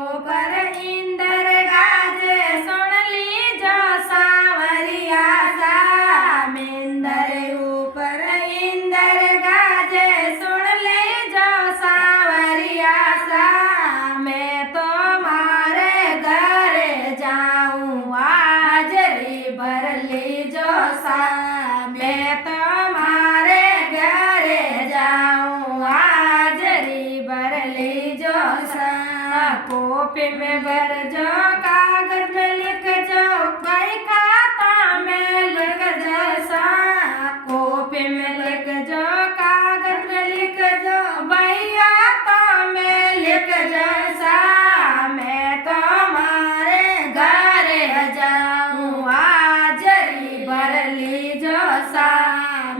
पर इंदर गाजे सुन लीजो सांवरिया सा मिंदर ऊपर इंदर गाजे सुन लीजो सांवरिया सा मैं तो मारे घरे जाऊं हाजरी भर लीजो सा मैं तो मारे घरे जाऊं हाजरी भर लीजो सा कॉपी में भर जो कागज में लिख जो भाई खाता में लिख जो सा कॉपी में लिख जो कागज में लिख जो भाई खाता में लिख जो सा मैं तो मारे घरे जाऊं हाजरी भर लीजो सा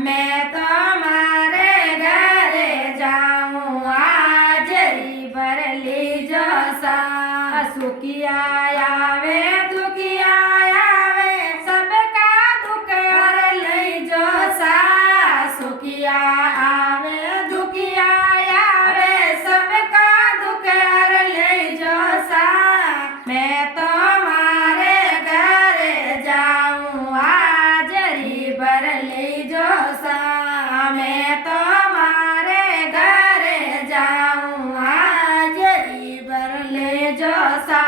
मैं तो मारे घरे जाऊं हाजरी भर लीजो सा सुखिया आवे दुखिया आवे सबका दुख और लीजो सा सुखिया आवे दुखिया आवे सबका दुख और लीजो सा मैं तो मारे घरे जाऊं हाजरी भर लीजो सा मैं तो मारे घरे जाऊं हाजरी भर लीजो सा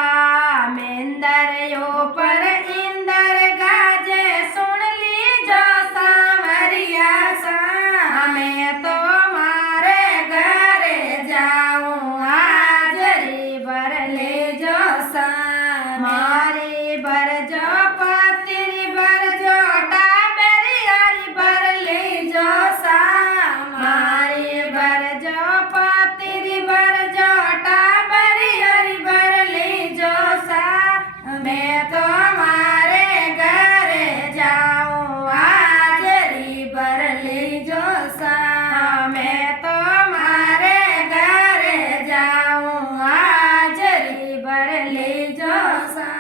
मिंदर ऊपर इंदर गाजे सुन लीजो सांवरिया सा मैं तो मारे घरे जाऊं हाजरी भर लीजो सा मारी भर जो पत्री भर जो टाबरी हरी भर लीजो सा मारी भर जो पत्री भर जो टाबरी हरी भर लीजो सा मैं तो मारे घरे जाऊं हाजरी भर लीजो सा मैं तो मारे घरे जाऊं हाजरी भर लीजो सा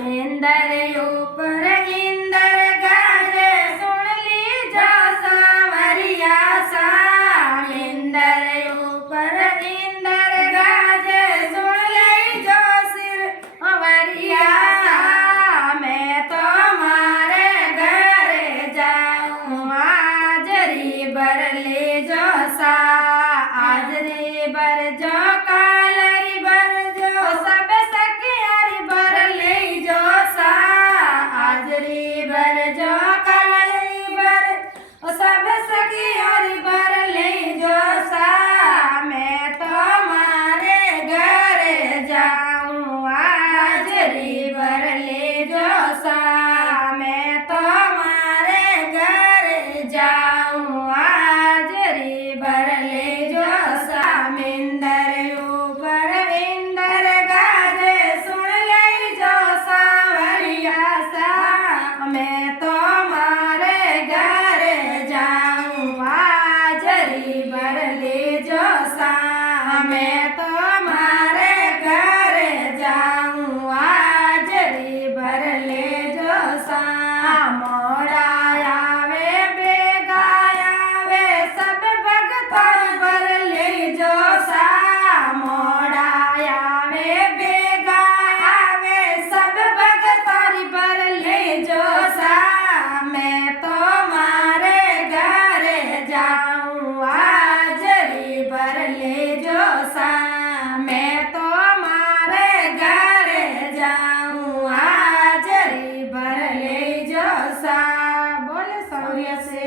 मिंदर ऊपर इंदर गाजे सुन लीजो सांवरिया सा मिंदर ऊपर इंदर गाजे सुन लीजो सांवरिया सा मैं तो मारे घरे जाऊं हाजरी भर लीजो सा हाजरी भर जो कालरी भर जो सब सखियारी भर लीजो सा हाजरी भर जो कालरी भर सब सखियारी भर लीजो सा मैं तो मारे घरे जाऊं हाजरी भर लीजो सा मैं तो मारे घरे जाऊं हाजरी भर लीजो सा मिंदर ऊपर इंदर गाजे सुन लीजो सांवरिया सा मैं तो मारे घरे जाऊं हाजरी भर लीजो सा मैं तो मारे घरे जाऊं हाजरी भर लीजो सा मोड़ा आवे बेगा आवे सब भगता भर लीजो सा मोड़ा आवे बेगा आवे सब भगता भर लीजो सा मैं तो मारे घरे जाऊं हाजरी भर लीजो सा मैं तो मारे घरे जाऊं हाजरी भर लीजो सा बोले सौर्य से।